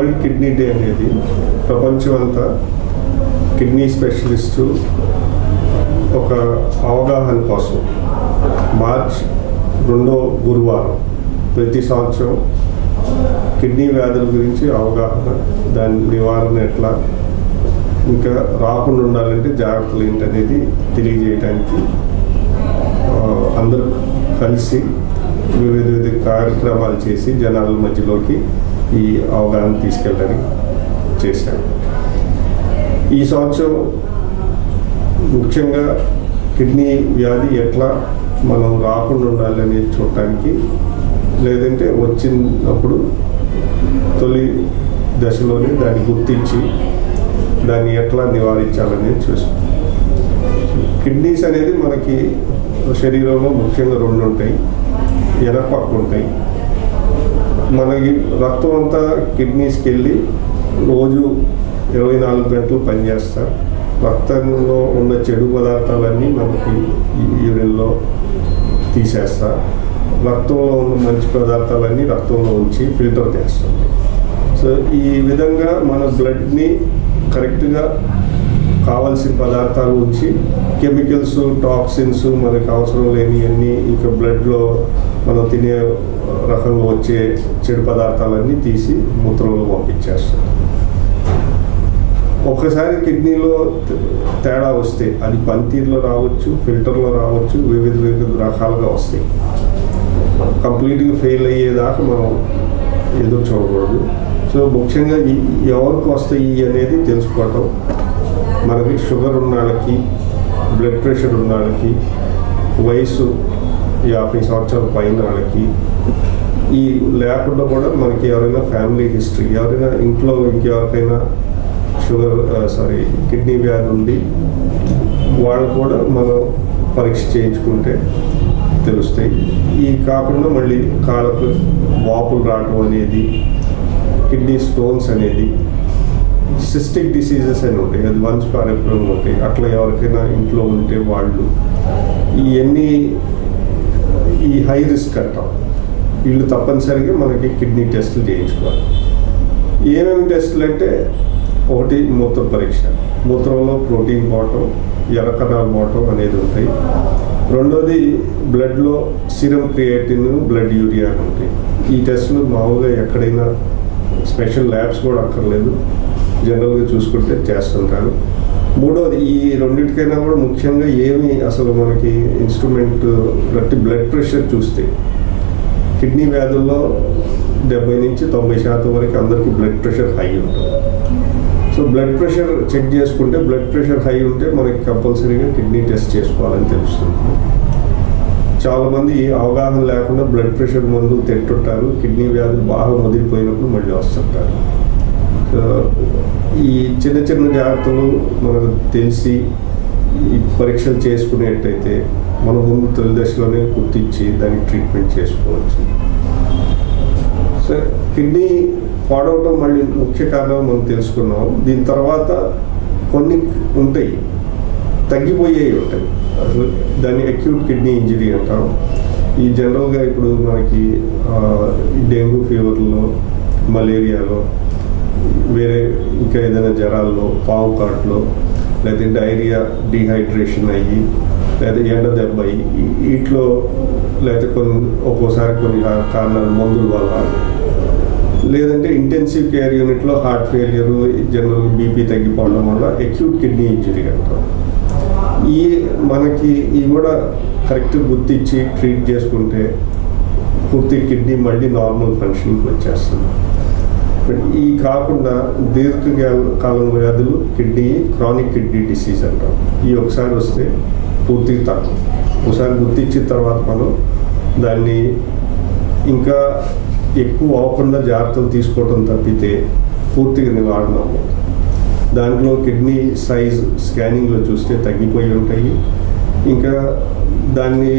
World kidney day అనేది ప్రపంచం అంతా కిడ్నీ స్పెషలిస్టు ఒక అవగాహన కోసం మార్చ్ 2వ గురువారం ప్రతి సంవత్సరం కిడ్నీ వ్యాధుల గురించి అవగాహన, దాని నివారణ ఎట్లా, ఇంకా రాకుండా ఉండాలంటే జాగ్రత్తలు ఏంటనేది తెలియజేయడానికి అందరూ కలిసి వివిధ కార్యక్రమాలు చేసి జనాల మధ్యలోకి ఈ అవగాహన తీసుకెళ్ళడానికి చేశారు. ఈ సంవత్సరం ముఖ్యంగా కిడ్నీ వ్యాధి ఎట్లా మనం రాకుండా ఉండాలని చూడటానికి, లేదంటే వచ్చినప్పుడు తొలి దశలోనే దాన్ని గుర్తించి దాన్ని ఎట్లా నివారించాలనేది చూస్తాం. కిడ్నీస్ అనేది మనకి శరీరంలో ముఖ్యంగా 2 ఉంటాయి, ఎనపక్క ఉంటాయి. మనకి రక్తం అంతా కిడ్నీస్కి వెళ్ళి రోజు 24 గంటలు పనిచేస్తారు. రక్తంలో ఉన్న చెడు పదార్థాలన్నీ మనకి యూరిన్లో తీసేస్తారు. రక్తంలో ఉన్న మంచి పదార్థాలన్నీ రక్తంలో ఉంచి ఫిల్టర్ చేస్తాం. సో ఈ విధంగా మన బ్లడ్ని కరెక్ట్గా కావాల్సిన పదార్థాలు ఉంచి కెమికల్స్, టాక్సిన్స్, మనకు అవసరం లేనివన్నీ, ఇంకా బ్లడ్లో మనం తినే రకంగా వచ్చే చెడు పదార్థాలన్నీ తీసి మూత్రంలో పంపించేస్తాం. ఒక్కసారి కిడ్నీలో తేడా వస్తే అది పనితీరులో రావచ్చు, ఫిల్టర్లో రావచ్చు, వివిధ రకాలుగా వస్తాయి. కంప్లీట్గా ఫెయిల్ అయ్యేదాకా మనం ఎదురు చూడకూడదు. సో ముఖ్యంగా ఎవరికి వస్తాయి అనేది తెలుసుకోవటం, మనకి షుగర్ ఉన్న వాళ్ళకి, బ్లడ్ ప్రెషర్ ఉన్న వాళ్ళకి, వయసు 50 సంవత్సరాల పైన వాళ్ళకి, ఈ లేకుండా కూడా మనకి ఎవరైనా ఫ్యామిలీ హిస్టరీ, ఎవరైనా ఇంట్లో ఇంకెవరికైనా కిడ్నీ వ్యాధి ఉంది వాళ్ళు కూడా మనం పరీక్ష చేయించుకుంటే తెలుస్తాయి. ఈ కాకుండా మళ్ళీ కాళ్ళకు వాపులు రావటం అనేది, కిడ్నీ స్టోన్స్ అనేది, సిస్టిక్ డిసీజెస్ అని ఉంటాయి, అది వంశపారంపర్యం ఉంటాయి. అట్లా ఎవరికైనా ఇంట్లో ఉంటే వాళ్ళు ఇవన్నీ ఈ హై రిస్క్ అంటాం. వీళ్ళు తప్పనిసరిగా మనకి కిడ్నీ టెస్టులు చేయించుకోవాలి. ఏమేమి టెస్టులు అంటే, ఒకటి మూత్ర పరీక్ష, మూత్రంలో ప్రోటీన్ పోవటం, ఎర్ర కణాలు పోవటం అనేది ఉంటాయి. రెండోది బ్లడ్లో సిరం క్రియేటిన్, బ్లడ్ యూరియా ఉంటాయి. ఈ టెస్టులు మామూలుగా ఎక్కడైనా స్పెషల్ ల్యాబ్స్ కూడా అక్కర్లేదు, జనరల్గా చూసుకుంటే చేస్తుంటారు. మూడోది ఈ రెండింటికైనా కూడా ముఖ్యంగా ఏమి అసలు మనకి ఇన్స్ట్రుమెంట్ బట్టి బ్లడ్ ప్రెషర్ చూస్తే, కిడ్నీ వ్యాధుల్లో 70 నుంచి 90% వరకు అందరికీ బ్లడ్ ప్రెషర్ హై ఉంటుంది. సో బ్లడ్ ప్రెషర్ చెక్ చేసుకుంటే, బ్లడ్ ప్రెషర్ హై ఉంటే మనకి కంపల్సరీగా కిడ్నీ టెస్ట్ చేసుకోవాలని తెలుస్తుంది. చాలామంది అవగాహన లేకుండా బ్లడ్ ప్రెషర్ మందులు తింటుంటారు, కిడ్నీ వ్యాధులు బాగా ముదిరిపోయినప్పుడు మళ్ళీ వస్తుంటారు. ఈ చిన్న చిన్న జాగ్రత్తలు మనకు తెలిసి ఈ పరీక్షలు చేసుకునేటైతే మనం ముందు తొలి దశలోనే గుర్తించి దానికి ట్రీట్మెంట్ చేసుకోవచ్చు. సో కిడ్నీ పాడవటం మళ్ళీ ముఖ్య కారణం మనం తెలుసుకున్నాం. దీని తర్వాత కొన్ని ఉంటాయి, తగ్గిపోయేవి ఉంటాయి. దాన్ని అక్యూట్ కిడ్నీ ఇంజరీ అంటాం. ఈ జనరల్గా ఇప్పుడు మనకి డెంగ్యూ ఫీవర్లో, మలేరియాలో, వేరే ఇంకా ఏదైనా జ్వరాల్లో, పాము కాట్లో, లేదా డైరియా, డీహైడ్రేషన్ అయ్యి, లేదా ఎండ దెబ్బ అయ్యి, వీటిలో, లేదా ఒక్కోసారి కొన్ని కారణాలు మందుల వల్ల, లేదంటే ఇంటెన్సివ్ కేర్ యూనిట్లో హార్ట్ ఫెయిలియర్, జనరల్ బీపీ తగ్గిపోవడం వల్ల అక్యూట్ కిడ్నీ ఇంజరీ అంటాం. మనకి ఇవి కూడా కరెక్ట్గా గుర్తించి ట్రీట్ చేసుకుంటే పూర్తి కిడ్నీ మళ్ళీ నార్మల్ ఫంక్షన్కి వచ్చేస్తుంది. ఈ కాకుండా దీర్ఘకాలం వ్యాధులు, కిడ్నీ క్రానిక్ కిడ్నీ డిసీజ్ అంటాం. ఈ ఒకసారి వస్తే పూర్తిగా తక్కువ. ఒకసారి గుర్తించిన తర్వాత మనం దాన్ని ఇంకా ఎక్కువ అవ్వకుండా జాగ్రత్తలు తీసుకోవడం తప్పితే పూర్తిగా నివారణ అవ్వదు. దాంట్లో కిడ్నీ సైజ్ స్కానింగ్లో చూస్తే తగ్గిపోయి ఉంటాయి. ఇంకా దాన్ని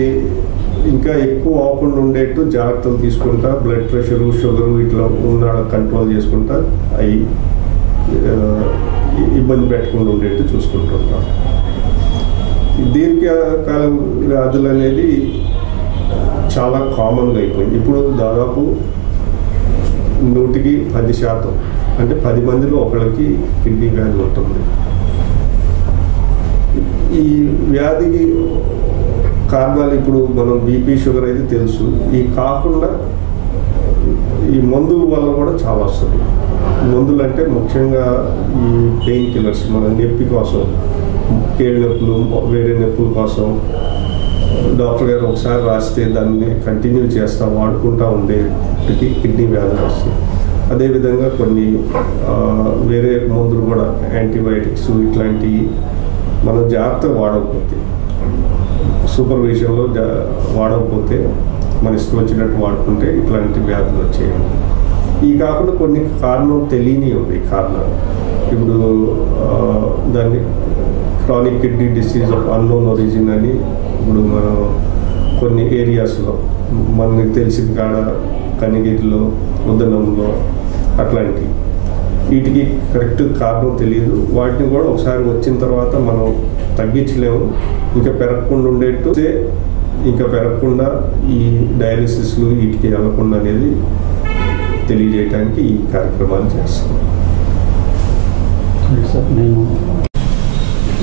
ఇంకా ఎక్కువ అవ్వకుండా ఉండేట్టు జాగ్రత్తలు తీసుకుంటా, బ్లడ్ ప్రెషరు, షుగరు ఇట్లా ఉన్న కంట్రోల్ చేసుకుంటా అవి ఇబ్బంది పెట్టకుండా ఉండేట్టు చూసుకుంటుంటాం. దీర్ఘకాలం వ్యాధులు అనేది చాలా కామన్గా అయిపోయింది. ఇప్పుడు దాదాపు 100కి 10% అంటే 10 మందిలో ఒకళ్ళకి కిడ్నీ వ్యాధి ఉంటుంది. ఈ వ్యాధికి కారణాలు ఇప్పుడు మనం బీపీ, షుగర్ అయితే తెలుసు. ఈ కాకుండా ఈ మందుల వల్ల కూడా చాలా వస్తుంది. మందులు అంటే ముఖ్యంగా ఈ పెయిన్ కిల్లర్స్, మన నొప్పి కోసం, కీళ్ళ నొప్పులు, వేరే నొప్పుల కోసం డాక్టర్ గారు ఒకసారి రాస్తే దాన్ని కంటిన్యూ చేస్తూ వాడుకుంటూ ఉండేటికి కిడ్నీ వ్యాధులు వస్తాయి. అదేవిధంగా కొన్ని వేరే మందులు కూడా, యాంటీబయాటిక్స్ ఇట్లాంటివి మనం జాగ్రత్తగా వాడకపోతే, సూపర్విజన్లో వాడకపోతే, మన ఇష్టం వచ్చినట్టు వాడుకుంటే ఇట్లాంటి వ్యాధులు వచ్చేయండి. ఈ కాకుండా కొన్ని కారణం తెలియని ఉంది కారణాలు. ఇప్పుడు దాన్ని chronic kidney disease of unknown origin అని ఇప్పుడు మనం కొన్ని ఏరియాస్లో మనకి తెలిసిన కాడ కనిగిరిలో, ఉద్దనంలో అట్లాంటి వీటికి కరెక్ట్ కారణం తెలియదు. వాటిని కూడా ఒకసారి వచ్చిన తర్వాత మనం తగ్గించలేము. ఇంకా పెరగకుండా ఉండేట్టు, ఇంకా పెరగకుండా ఈ డయాలిసిస్లు వీటికి వెళ్ళకుండా అనేది తెలియజేయడానికి ఈ కార్యక్రమాలు చేస్తాం. నేను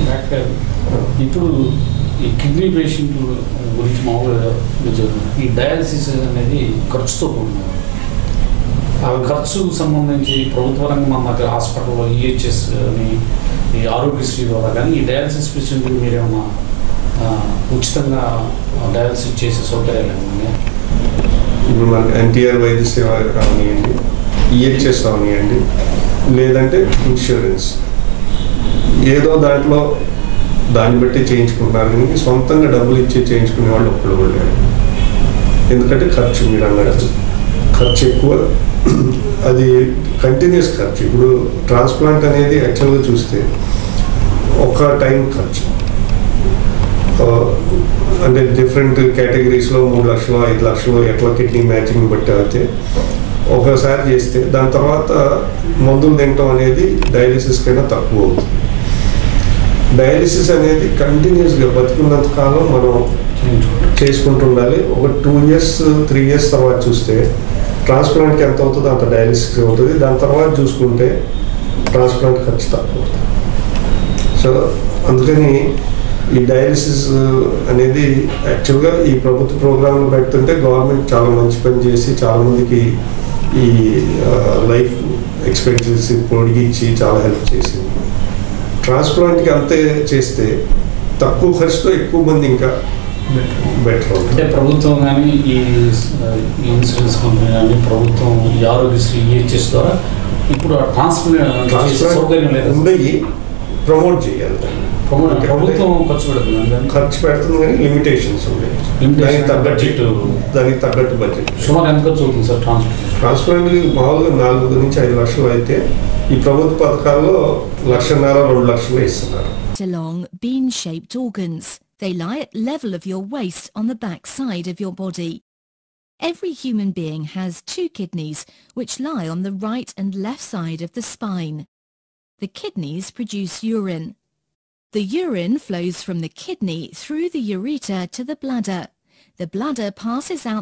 డాక్టర్ ఇప్పుడు ఈ కిడ్నీ పేషెంట్ గురించి మామూలుగా ఈ డయాలసిస్ అనేది ఖర్చుతో కూడిన, ఆ ఖర్చుకు సంబంధించి ప్రభుత్వ రంగం మన హాస్పిటల్లో ఈహెచ్ఎస్ అని, ఈ ఆరోగ్యశ్రీ ద్వారా కానీ ఈ డయాలసిస్ పేషెంట్కి మీరేమన్నా ఉచితంగా డయాలసిస్ చేసే సౌకర్యాలు ఏమన్నా? ఇప్పుడు మనకి ఎన్టీఆర్ వైద్య సేవ అవనివ్వండి, ఈహెచ్ఎస్ అవనివ్వండి, లేదంటే ఇన్సూరెన్స్, ఏదో దాంట్లో దాన్ని బట్టి చేయించుకుంటున్నారు. కానీ సొంతంగా డబ్బులు ఇచ్చి చేయించుకునే వాళ్ళు ఒక్కళ్ళు కూడా లేరు. ఎందుకంటే ఖర్చు, మీరు అన్నట్టు ఖర్చు ఎక్కువ, అది కంటిన్యూస్ ఖర్చు. ఇప్పుడు ట్రాన్స్ప్లాంట్ అనేది యాక్చువల్గా చూస్తే ఒక టైం ఖర్చు, అంటే డిఫరెంట్ కేటగిరీస్లో 3 లక్షలు 5 లక్షలు ఎట్లా కిడ్నీ మ్యాచింగ్ బట్టి అయితే ఒకసారి చేస్తే దాని తర్వాత మందులు తినటం అనేది డయాలిసిస్ కన్నా తక్కువ అవుతుంది. డయాలిసిస్ అనేది కంటిన్యూస్గా బతుకున్నంత కాలం మనం చేసుకుంటూ ఉండాలి. ఒక 2 years 3 years తర్వాత చూస్తే ట్రాన్స్ప్లాంట్కి ఎంత అవుతుందో అంత డయాలిసిస్ అవుతుంది. దాని తర్వాత చూసుకుంటే ట్రాన్స్ప్లాంట్ ఖర్చు తక్కువ అవుతుంది. సో అందుకని ఈ డయాలిసిస్ అనేది యాక్చువల్గా ఈ ప్రభుత్వ ప్రోగ్రాంలు పెడుతుంటే గవర్నమెంట్ చాలా మంచి పని చేసి చాలామందికి ఈ లైఫ్ ఎక్స్పెక్టెన్సీ పొడిగించి చాలా హెల్ప్ చేసింది. ట్రాన్స్ప్లాంట్కి అంతే చేస్తే తక్కువ ఖర్చుతో ఎక్కువ మంది ఇంకా బెటర్ ఉంటుంది. అంటే ప్రభుత్వం కానీ ఈ ఇన్సూరెన్స్ కంపెనీ కానీ ప్రభుత్వం ఈ ఆరోగ్యశ్రీ ఈహెచ్ఎస్ ద్వారా ఇప్పుడు ఆ ట్రాన్స్ప్లాంట్ సౌకర్యం లేదు, ఉండయి ప్రమోట్ చేయాలి. ప్రభుత్వం ఖర్చు పెడుతుంది కానీ లిమిటేషన్స్ ఉన్నాయి. దానికి తగ్గట్టు బడ్జెట్. సుమారు ఎంత ఖర్చు అవుతుంది సార్ ట్రాన్స్ప్లాంట్? మామూలుగా 4 నుంచి 5 లక్షలు అయితే ఈ ప్రభుత్వ పథకాల్లో 1.5-2 లక్షలు ఇస్తున్నారు. Long bean-shaped organs. They lie at level of your waist on the back side of your body. Every human being has 2 kidneys which lie on the right and left side of the spine. The kidneys produce urine. The urine flows from the kidney through the ureter to the bladder. The bladder passes out